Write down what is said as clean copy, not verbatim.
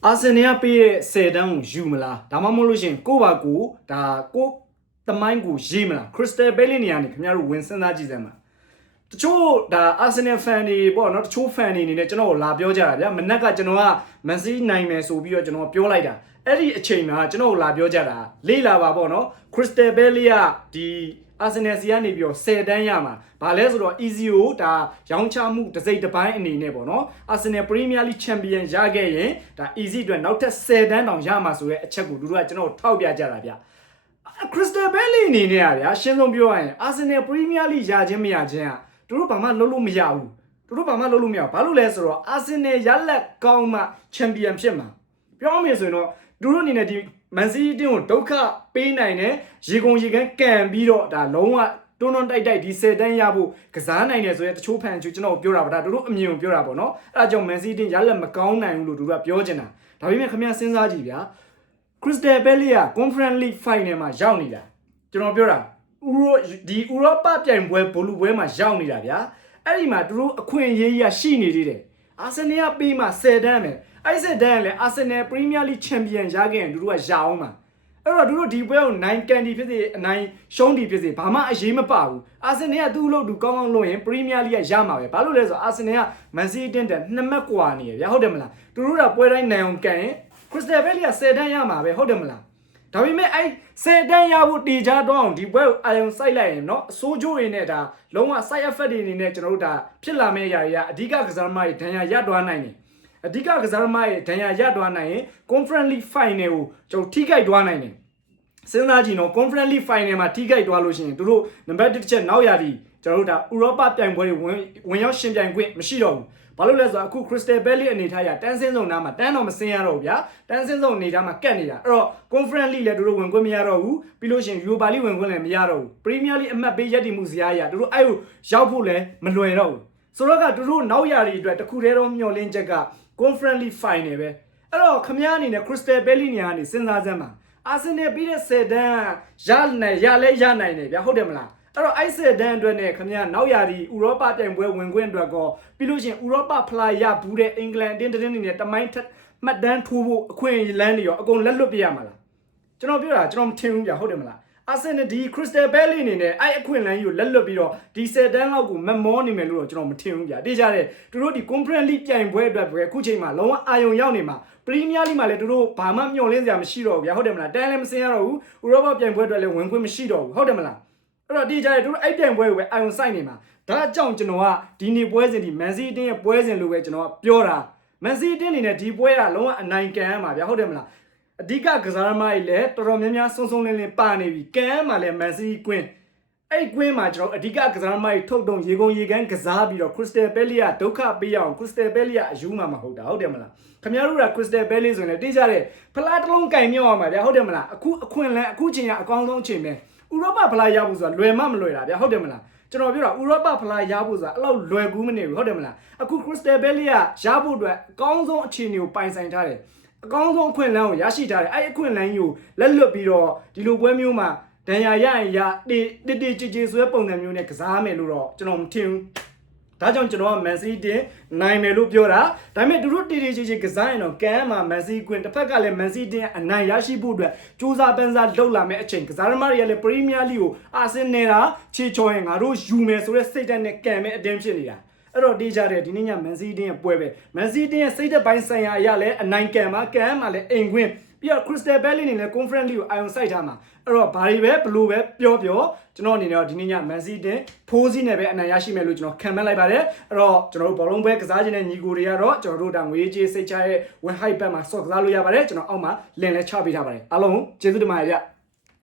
အာဆင်နယ်ကပေးတဲ့10တန်းကိုယူမလားဒါမှမဟုတ်လို့ရှိရင်ကိုပါကိုဒါကိုတမိုင်းကိုရေးမလားခရစ်စတယ်ဘဲလီနေရာနေခင်ဗျားတို့ဝင်စဉ်းစားကြည့်စမ်းပါတချို့ဒါအာဆင်နယ်ဖန်တွေပေါ့နော်တချို့ဖန်တွေအနေနဲ့ကျွန်တော်ကိုလာပြောကြတာဗျာမနက်ကကျွန်တော်ကမန်စီးနိုင်မယ်ဆိုပြီးတော့ကျွန်တော်ပြောလိုက်တာအဲ့ဒီအချိန်မှာကျွန်တော်ကိုလာပြောကြတာလေးလာပါပေါ့နော်ခရစ်စတယ်ဘဲလီကဒီအာဆင်နယ်စီကနေပြီးတော့10တန်းရမှာဘာလဲဆိုတော့ easy ကိုဒါရောင်းချမှုတစ်စိတ်တစ်ပိုင်းအနေနဲ့ပေါ့နော်အာဆင်နယ်ပရီးမီးယားလိချန်ပီယံရခဲ့ရင်ဒါ easy အတွက်နောက်ထပ်10တန်းတောင်ရမှာဆိုတဲ့အချက်ကိုတို့ကကျွန်တော်ထောက်ပြကြတာဗျခရစ်စတယ်ဘဲလီအနေနဲ့ဗျာရှင်းဆုံးပြောရရင်အာဆင်နယ်ပရီးမီးယားလိရခြင်းမရခြင်းကတို့ဘာမှလုပ်လို့မရဘူးတို့ဘာမှလုပ်လို့မရဘူးဘာလို့လဲဆိုတော့အာဆင်နယ်ရလက်ကောင်းမှချန်ပီယံဖြစ်မှာပြောမယ်ဆိုရင်တော့တို့အနေနဲ့ဒီမန်စီးတင်းကိုဒုက္ခပေးနိုင်တယ်ရေကုန်ရေကန်းကန်ပြီးတော့ဒါလုံးဝတွန်းတိုက်ဒီ10တန်းရဖို့ကစားနိုင်တယ်ဆိုရင်တချို့ဖန်ကျွန်တော်ပြောတာပါဒါတို့အမြင်ကိုပြောတာပေါ့နော်အဲ့ဒါကြောင့်မန်စီးတင်းရလက်မကောင်းနိုင်ဘူးလို့တို့ကပြောချင်တာဒါပေမဲ့ခင်ဗျားစဉ်းစားကြည့်ဗျာခရစ်စတယ်ဘဲလီက Conference League Final မှာရောက်နေတာကျွန်တော်ပြောတာဒီဥရောပပြိုင်ပွဲဘောလုံးပွဲမှာရောက်နေတာဗျာအဲ့ဒီမှာတို့အခွင့်အရေးကြီးရှိနေသေးတယ်အာဆင်နယ်ကပေးမှာ10တန်းပဲအဲ့ဒီ10တန်းကလည်းအာဆင်နယ်ပရီးမီးယားလိချန်ပီယံရခဲ့ရင်တို့ကရအောင်မှာအဲ့တော့တို့ဒီပွဲကိုနိုင်ကန်ဒီဖြစ်စေအနိုင်ရှုံးဒီဖြစ်စေဘာမှအရေးမပါဘူးအာဆင်နယ်ကသူ့လို့သူကောင်းကောင်းလုပ်ရင်ပရီးမီးယားလိကရမှာပဲဘာလို့လဲဆိုတော့အာဆင်နယ်ကမန်စီးတင်းတဲ့2မှတ်ကွာနေရဗျာဟုတ်တယ်မလားတို့ကပွဲတိုင်းနိုင်အောင်ကန်ရင်ခရစ်စတယ်ဘဲလီက10တန်းရမှာပဲဟုတ်တယ်မလားဒါပေမဲ့အဲ့10တန်းရဖို့တေချာတော့အောင်ဒီပွဲကိုအာယုံစိုက်လိုက်ရင်เนาะအစိုးကျိုးတွေနဲ့ဒါလုံးဝ side effect တွေအနေနဲ့ကျွန်တော်တို့ဒါဖြစ်လာမယ့်အရာတွေကအဓိကကစားသမားတွေဒဏ်ရာရသွားနိုင်တယ်အဓိကကစားသမားတွေဒဏ်ရာရသွားနိုင်ရင် Conference League Final ကိုကျွန်တော်ထိခိုက်သွားနိုင်တယ်စဉ်းစားကြည့်နော် Conference League Final မှာထိခိုက်သွားလို့ရှိရင်တို့နံပါတ်1တစ်ချက်နောက်ရာဒီကျွန်တော်တို့ဒါဥရောပပြိုင်ပွဲတွေဝင်ရောက်ရှင်ပြိုင်ခွင့်မရှိတော့ဘူးဘာလို့လဲဆိုတော့အခု Crystal Palace အနေထားရတန်းစင်းစုံနားမှာတန်းတော့မစင်းရတော့ဘူးဗျာတန်းစင်းစုံအနေထားမှာကတ်နေတာအဲ့တော့ Conference League လည်းတို့ဝင်ခွင့်မရတော့ဘူးပြီးလို့ရှိရင် Europa League ဝင်ခွင့်လည်းမရတော့ဘူး Premier League အမှတ်ပေးရပ်တည်မှုဇယားရတို့အဲ့ကိုရောက်ဖို့လည်းမလွယ်တော့ဘူးဆိုတော့ကတို့နောက်ရာဒီအတွက်တခုတည်းတော့မျှော်လင့်ချက်က Conference League Final ပဲအဲ့တော့ခမည်းအနေနဲ့ Crystal Palace နေရာကနေစဉ်းစားစမ်းပါအာဆင်နယ်ပြီးတဲ့10တန်းရနိုင်တယ်ဗျာဟုတ်တယ်မလားအဲ့တော့အဲ့10တန်းအတွက်နဲ့ခင်ဗျာနောက်ရာဒီဥရောပပြိုင်ပွဲဝင်ခွင့်အတွက်ကောပြီးလို့ရှိရင်ဥရောပဖလားရဘူးတဲ့အင်္ဂလန်အတင်းတင်းနေနဲ့တမိုင်းထက်မှတ်တမ်းထိုးဖို့အခွင့်အရေးလမ်းတွေရောအကုန်လက်လွတ်ပြရမှာလားကျွန်တော်ပြောတာကျွန်တော်မထင်ဘူးဗျာဟုတ်တယ်မလားအာဆင်နယ်ဒီခရစ်စတယ်ဘဲလီအနေနဲ့အဲ့အခွင့်အလမ်းကြီးကိုလက်လွတ်ပြီးတော့ဒီ10တန်းလောက်ကိုမမောနေမယ်လို့တော့ကျွန်တော်မထင်ဘူးဗျာတေးကြတဲ့တို့ဒီ Conference League ပြိုင်ပွဲအတွက်ပဲအခုချိန်မှာလုံးဝအာယုံရောက်နေမှာပရီးမီးယားလိမှာလည်းတို့ဘာမှမျှော်လင့်စရာမရှိတော့ဘူးဗျာဟုတ်တယ်မလားတန်းလည်းမစင်းရတော့ဘူးဥရောပပြိုင်ပွဲအတွက်လည်းဝင်ခွင့်မရှိတော့ဘူးဟုတ်တယ်မလားအဲ့တော့ဒီကြတဲ့တို့အဲ့ပြိုင်ပွဲကိုပဲအာယုံစိုက်နေမှာဒါအကြောင်းကျွန်တော်ကဒီနေ့ပွဲစဉ်ဒီမန်စီးတင်းရဲ့ပွဲစဉ်လို့ပဲကျွန်တော်ကပြောတာမန်စီးတင်းအနေနဲ့ဒီပွဲကလုံးဝအနိုင်ကန်ရမှာဗျာဟုတ်တယ်မလားအဓိကကစားသမားတွေလည်းတော်တော်များများဆုံးလင်းပါနေပြီကန်ရမှာလည်းမန်စီးကွင်းအဲ့ကွင်းမှာကျွန်တော်အဓိကကစားသမားတွေထုတ်တုံရေကုန်ရေကန်းကစားပြီးတော့ခရစ်စတယ်ဘဲလီကဒုက္ခပေးအောင်ခရစ်စတယ်ဘဲလီကအယူမှာမဟုတ်တာဟုတ်တယ်မလားခင်ဗျားတို့ကခရစ်စတယ်ဘဲလီဆိုရင်လည်းတေးကြတဲ့ဖလားတစ်လုံးကင်မြောက်အောင်ပါဗျာဟုတ်တယ်မလားအခုအခွင့်လန်းအခုချိန်ကအကောင်းဆုံးချိန်ပဲဥရောပဖလားရဖို့ဆိုတာလွယ်မလွယ်တာဗျာဟုတ်တယ်မလားကျွန်တော်ပြောတာဥရောပဖလားရဖို့ဆိုတာအဲ့လောက်လွယ်ကူးမနေဘူးဟုတ်တယ်မလားအခုခရစ်စတယ်ဘဲလီကရဖို့အတွက်အကောင်းဆုံးအခြေအနေကိုပိုင်ဆိုင်ထားတယ်အကောင်းဆုံးအခွင့်အလမ်းကိုရရှိထားတယ်အဲ့အခွင့်အလမ်းကြီးကိုလက်လွတ်ပြီးတော့ဒီလိုပွဲမျိုးမှာဒဏ်ရာရရင်ရတေကြည်ဆွဲပုံစံမျိုးနဲ့ကစားမယ်လို့တော့ကျွန်တော်မထင်ဘူးဒါကြောင့်ကျွန်တော်ကမန်စီးတင်းနိုင်မယ်လို့ပြောတာဒါပေမဲ့တို့တေကြည်ကစားရင်တော့ကန်မှာမန်စီးကွင်းတစ်ဖက်ကလည်းမန်စီးတင်းအနိုင်ရရှိဖို့အတွက်စူးစမ်းပန်းစားလုပ်လာမယ့်အချိန်ကစားသမားတွေကလည်းပရီးမီးယားလိကိုအာဆင်နယ်ကချေချော်ရင်ငါတို့ယူမယ်ဆိုတဲ့စိတ်ဓာတ်နဲ့ကန်မဲ့အတင်းဖြစ်နေတာအဲ့တော့တေးကြတဲ့ဒီနေ့ညမန်စီးတင်းရဲ့ပွဲပဲမန်စီးတင်းရဲ့စိတ်သက်ပိုင်းဆိုင်ရာအရာလည်းအနိုင်ကန်မှာလည်းအိမ်ခွင်းပြီးတော့ Crystal Palace အနေနဲ့ Conference League ကိုအာယုံစိုက်ထားမှာအဲ့တော့ဘာတွေပဲဘလို့ပဲပြောကျွန်တော်အနေနဲ့ဒီနေ့ညမန်စီးတင်းဖိုးစီးနဲ့ပဲအနိုင်ရရှိမယ်လို့ကျွန်တော်ခံမှန်းလိုက်ပါတယ်အဲ့တော့ကျွန်တော်တို့ဘောလုံးပွဲကစားခြင်းနဲ့ညီကိုတွေကတော့ကျွန်တော်တို့ဒါငွေကြေးစိတ်ချရဲ့ win hype ဘက်မှာစော့ကစားလို့ရပါတယ်ကျွန်တော်အောက်မှာလင်လဲချပေးထားပါတယ်အားလုံးကျေးဇူးတင်ပါတယ်ဗျ